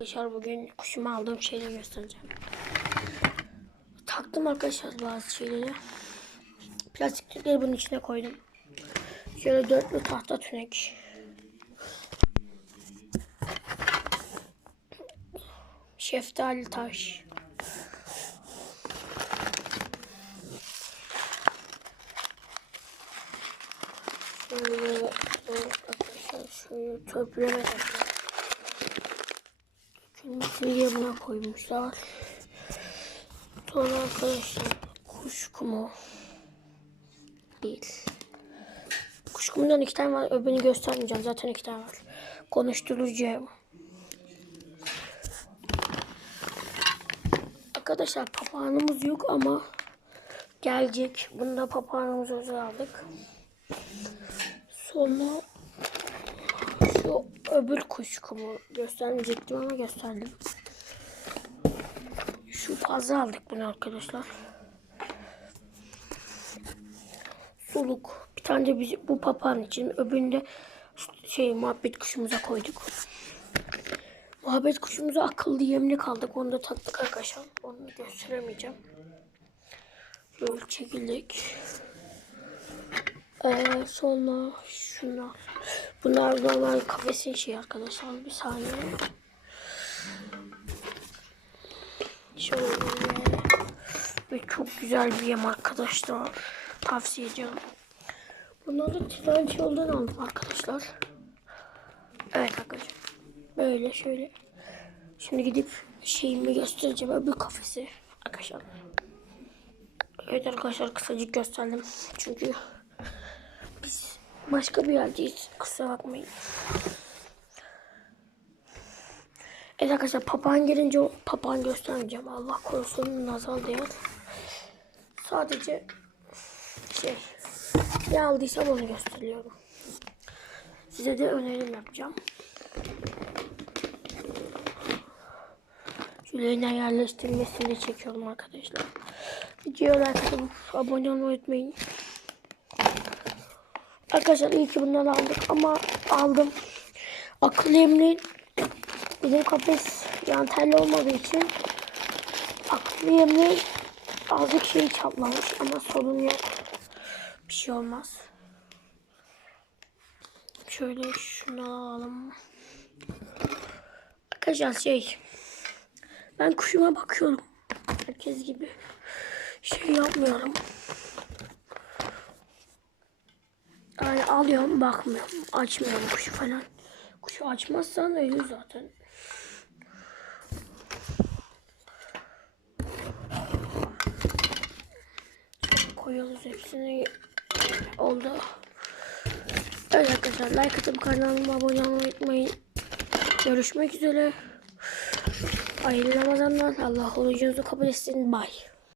Arkadaşlar bugün kuşuma aldığım şeyleri göstereceğim. Taktım arkadaşlar bazı şeyleri. Plastikleri bunun içine koydum. Şöyle dörtlü tahta tünek. Şeftali taş. Şöyle arkadaşlar şöyle törpüleme diye buna koymuşlar. Sonra arkadaşlar kuş kumu değil. Kuş kumundan iki tane var. Öbürünü göstermeyeceğim. Zaten iki tane var. Konuşturucu. Arkadaşlar papağanımız yok ama gelecek. Bunu da papağanımız özel aldık. Sonra şu öbür kuşkumu göstermeyecektim ama gösterdim. Şu fazla aldık bunu arkadaşlar. Suluk. Bir tane de biz bu papağan için öbürünü de şey muhabbet kuşumuza koyduk. Muhabbet kuşumuza akıllı yemlik aldık. Onu da taktık arkadaşlar. Onu gösteremeyeceğim. Böyle çekildik. Ee, sonra şunlar. Bunlar normal kafesin şey arkadaşlar. Bir saniye. Şöyle. Ve çok güzel bir yem arkadaşlar. Tavsiye ediyorum. Bunları Trench yoldan aldım arkadaşlar. Evet arkadaşlar. Böyle şöyle. Şimdi gidip şeyimi göstereceğim. Öbür kafesi. Arkadaşlar. Evet arkadaşlar kısacık gösterdim. Çünkü başka bir yerdeyiz. Kusura bakmayın. Evet arkadaşlar papağan gelince papağan göstermeyeceğim. Allah korusun nazar değer. Sadece şey ne aldıysam onu gösteriyorum. Size de önerim yapacağım. Şöyle yerleştirmesini çekiyorum arkadaşlar. Videoya like abone olmayı unutmayın. Arkadaşlar iyi ki bunları aldık ama aldım. Akıllı yemliğin bizim kafes yantelli olmadığı için akıllı yemliğin azıcık şey çatlamış ama sorun yok. Bir şey olmaz. Şöyle şunu alalım. Arkadaşlar şey ben kuşuma bakıyorum. Herkes gibi şey yapmıyorum. Yani alıyorum bakmıyorum. Açmıyorum kuşu falan. Kuşu açmazsan ölür zaten. Koyuyoruz hepsini. Oldu. Evet arkadaşlar like atıp kanalıma abone olmayı unutmayın. Görüşmek üzere. Hayırlı Ramazanlar. Allah orucunuzu kabul etsin. Bye.